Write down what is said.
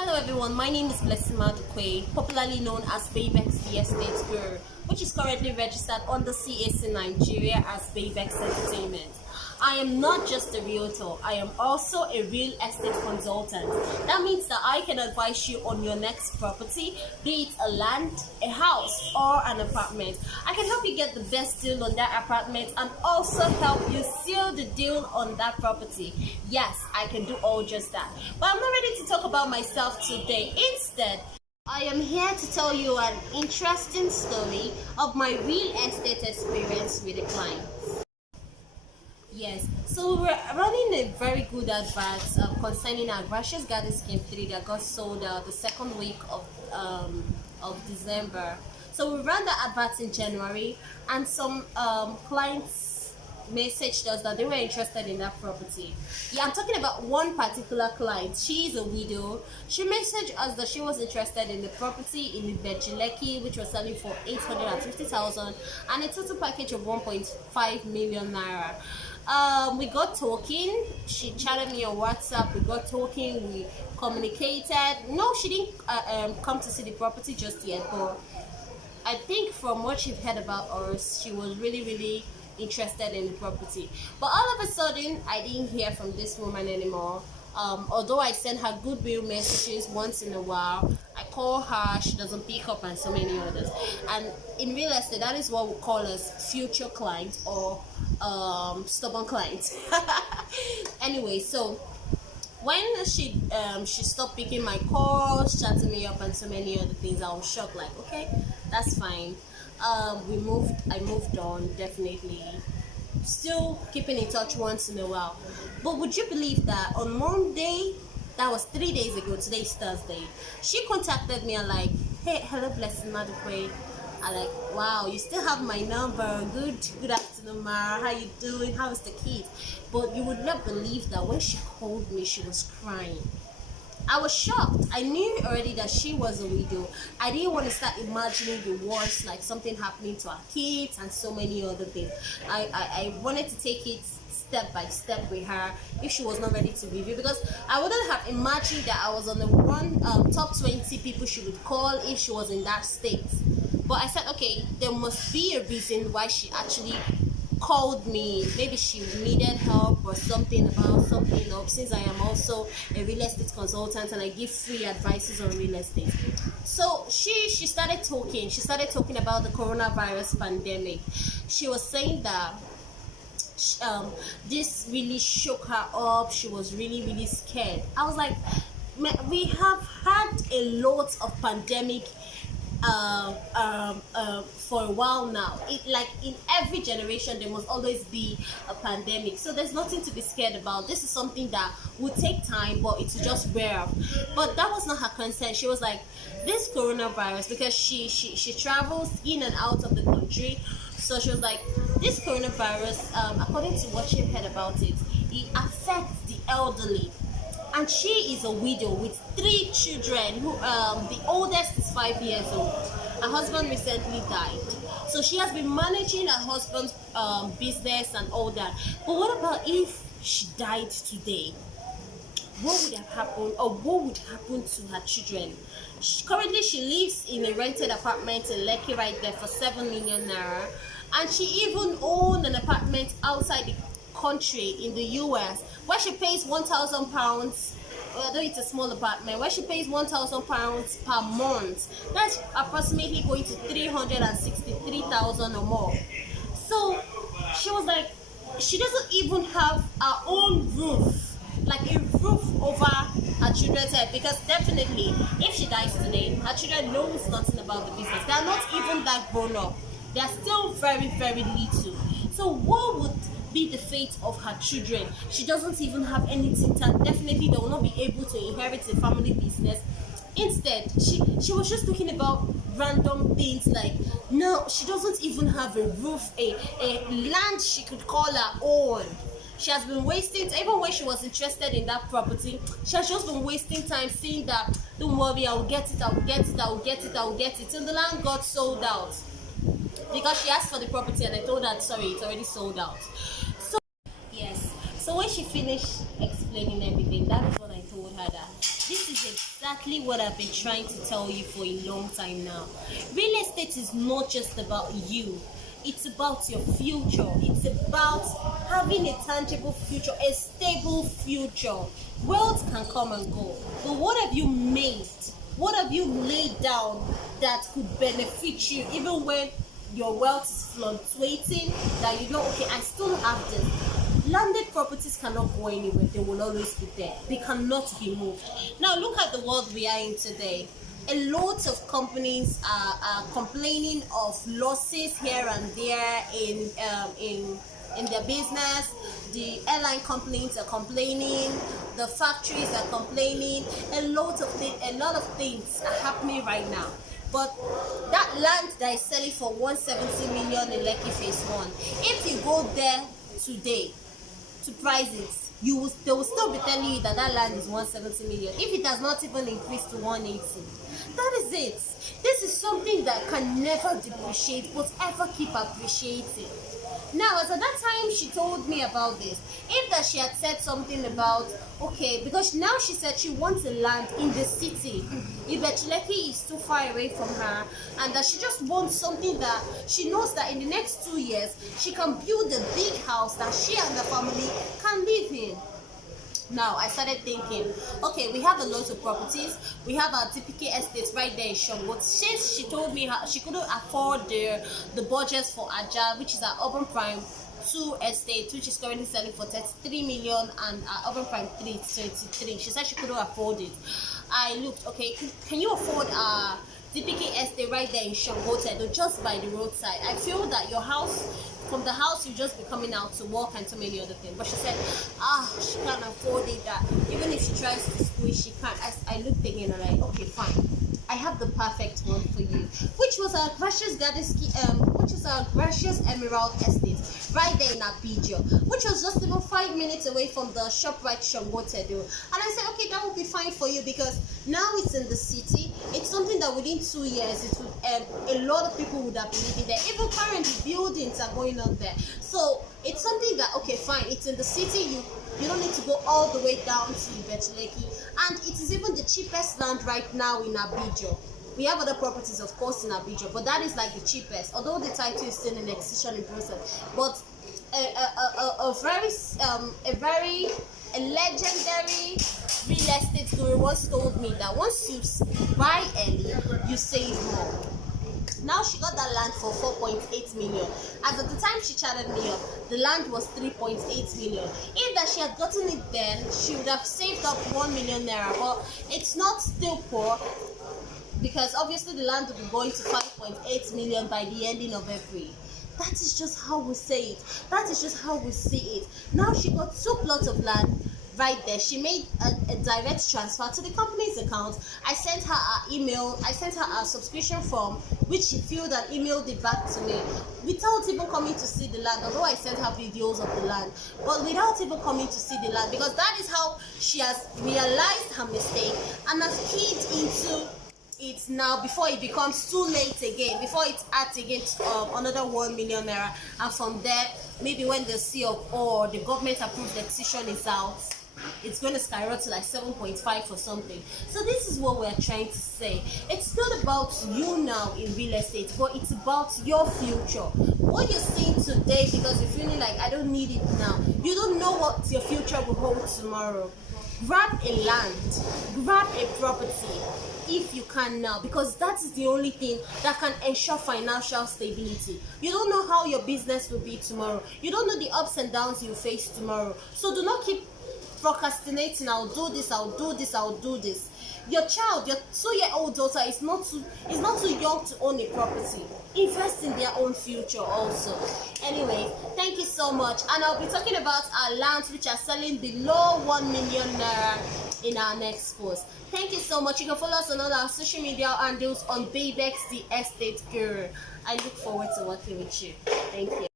Hello everyone, my name is Blessing Madukwe, popularly known as Baybex the Estate Girl, which is currently registered under CAC Nigeria as Baybex Entertainment. I am not just a realtor, I am also a real estate consultant. That means that I can advise you on your next property, be it a land, a house, or an apartment. I can help you get the best deal on that apartment and also help you seal the deal on that property. Yes, I can do all just that. But I'm not ready to talk about myself today. Instead, I am here to tell you an interesting story of my real estate experience with a client. Yes, so we were running a very good advert concerning our Gracious Garden Scheme 3 that got sold out the second week of December. So we ran the advert in January, and some clients messaged us that they were interested in that property. Yeah, I'm talking about one particular client. She is a widow. She messaged us that she was interested in the property in Bejileki, which was selling for 850,000 and a total package of 1.5 million naira. We got talking. She chatted me on WhatsApp. We got talking. We communicated. No, she didn't come to see the property just yet, but I think from what she'd heard about us, she was really interested in the property. But all of a sudden, I didn't hear from this woman anymore. Although I send her goodwill messages once in a while, I call her, she doesn't pick up, and so many others. And in real estate, that is what we call as future clients or stubborn clients. Anyway, so when she stopped picking my calls, chatting me up, and so many other things, I was shocked. Like, okay, that's fine. I moved on, definitely. Still keeping in touch once in a while. But would you believe that on Monday, that was 3 days ago, today is Thursday, she contacted me and like, hey, hello Blessing Madukwe. I like, wow, you still have my number. Good afternoon, Mara. How you doing? How is the kid? But you would not believe that when she called me, she was crying. I was shocked. I knew already that she was a widow. I didn't want to start imagining the worst, like something happening to her kids and so many other things. I wanted to take it step by step with her if she was not ready to review, because I wouldn't have imagined that I was on the top 20 people she would call if she was in that state. But I said, okay, there must be a reason why she actually called me. Maybe she needed help or something about something else, since I am also a real estate consultant and I give free advices on real estate. So she started talking about the coronavirus pandemic. She was saying that this really shook her up. She was really scared. I was like, we have had a lot of pandemic for a while now. Like in every generation there must always be a pandemic, so there's nothing to be scared about. This is something that will take time, but it's just wear off. But that was not her concern. She was like, this coronavirus, because she travels in and out of the country, so she was like, this coronavirus, according to what she heard about it affects the elderly. And she is a widow with 3 children who the oldest is 5 years old. Her husband recently died, so she has been managing her husband's business and all that. But what about if she died today? What would have happened, or what would happen to her children? Currently she lives in a rented apartment in Lekki right there for 7 million naira, and she even owned an apartment outside the country in the US where she pays 1,000 pounds, although it's a small apartment, where she pays 1,000 pounds per month. That's approximately going to 363,000 or more. So she was like, she doesn't even have her own roof, like a roof over her children's head, because definitely if she dies today, her children knows nothing about the business. They are not even that grown up. They are still very little. So what would be the fate of her children? She doesn't even have anything to, definitely they will not be able to inherit a family business. Instead, she was just talking about random things, like, no, she doesn't even have a roof, a land she could call her own. She has been wasting, even when she was interested in that property, she has just been wasting time saying that, don't worry, I will get it, till the land got sold out. Because she asked for the property and I told her, sorry, it's already sold out. So yes, so when she finished explaining everything, that is when I told her that This is exactly what I've been trying to tell you for a long time now. Real estate is not just about you. It's about your future. It's about having a tangible future, a stable future. Wealth can come and go. But what have you made? What have you laid down that could benefit you even when your wealth is fluctuating, that you know, okay, I still have this? Landed properties cannot go anywhere. They will always be there. They cannot be moved. Now look at the world we are in today. A lot of companies are complaining of losses here and there in their business. The airline companies are complaining. The factories are complaining. A lot of things are happening right now. But that land that is selling for 170 million in Lekki Phase 1, if you go there today to price it, they will still be telling you that that land is 170 million, if it has not even increased to 180. That is it. This is something that can never depreciate but ever keep appreciating. Now, as at that time she told me about this, if that she had said something about, okay, because now she said she wants a land in the city, if that Lekki is too far away from her, and that she just wants something that she knows that in the next 2 years she can build a big house that she and the family can live in. Now I started thinking, okay, we have a lot of properties. We have our TPK estates right there in Shongwo. Since she told me she couldn't afford the budgets for Aja, which is our urban prime 2 estate, which is currently selling for 33 million, and our urban prime 3 23. She said she couldn't afford it. I looked, okay, can you afford TPK estate right there in Shongwo, just by the roadside? I feel that your house, from the house you just be coming out to work and so many other things. But she said, she can't afford it, that even if she tries to squeeze, she can't. I looked again and I'm like, okay, fine, I have the perfect one for you, which was our Gracious Gracious Emerald Estate right there in Abidjan, which was just about 5 minutes away from the ShopRite Shongwo. And I said, okay, that will be fine for you, because now it's in the city. It's something that within 2 years it would, a lot of people would have been living there. Even currently buildings are going on there. So it's something that, okay, fine, it's in the city. You don't need to go all the way down to Lekki, and it is even the cheapest land right now in Abidjan. We have other properties, of course, in Abidjan, but that is like the cheapest, although the title is still in acquisition process. But a legendary real estate guru once told me that once you buy early, you save more. Now she got that land for 4.8 million. As at the time she chatted me up, the land was 3.8 million. If that she had gotten it then, she would have saved up 1 million naira. But it's not still poor, because obviously the land will be going to 5.8 million by the ending of April. That is just how we say it. That is just how we see it. Now she got 2 plots of land right there. She made a direct transfer to the company's account. I sent her her email. I sent her a subscription form, which she filled and emailed it back to me without even coming to see the land, although I sent her videos of the land, but without even coming to see the land, because that is how she has realized her mistake and has keyed into it now before it becomes too late again, before it adds again another 1 million naira, and from there, maybe when the CO or the government approved the decision is out, it's going to skyrocket to like 7.5 or something. So this is what we're trying to say. It's not about you now in real estate, but it's about your future. What you're seeing today, because you're feeling like I don't need it now, you don't know what your future will hold tomorrow. Grab a land, grab a property if you can now, because that is the only thing that can ensure financial stability. You don't know how your business will be tomorrow. You don't know the ups and downs you face tomorrow. So do not keep procrastinating. I'll do this, I'll do this, I'll do this. Your child, your 2-year-old daughter is not too young to own a property. Invest in their own future also. Anyway, thank you so much, and I'll be talking about our lands which are selling below 1 million naira in our next post. Thank you so much. You can follow us on all our social media handles on Baybex the Estate Guru. I look forward to working with you. Thank you.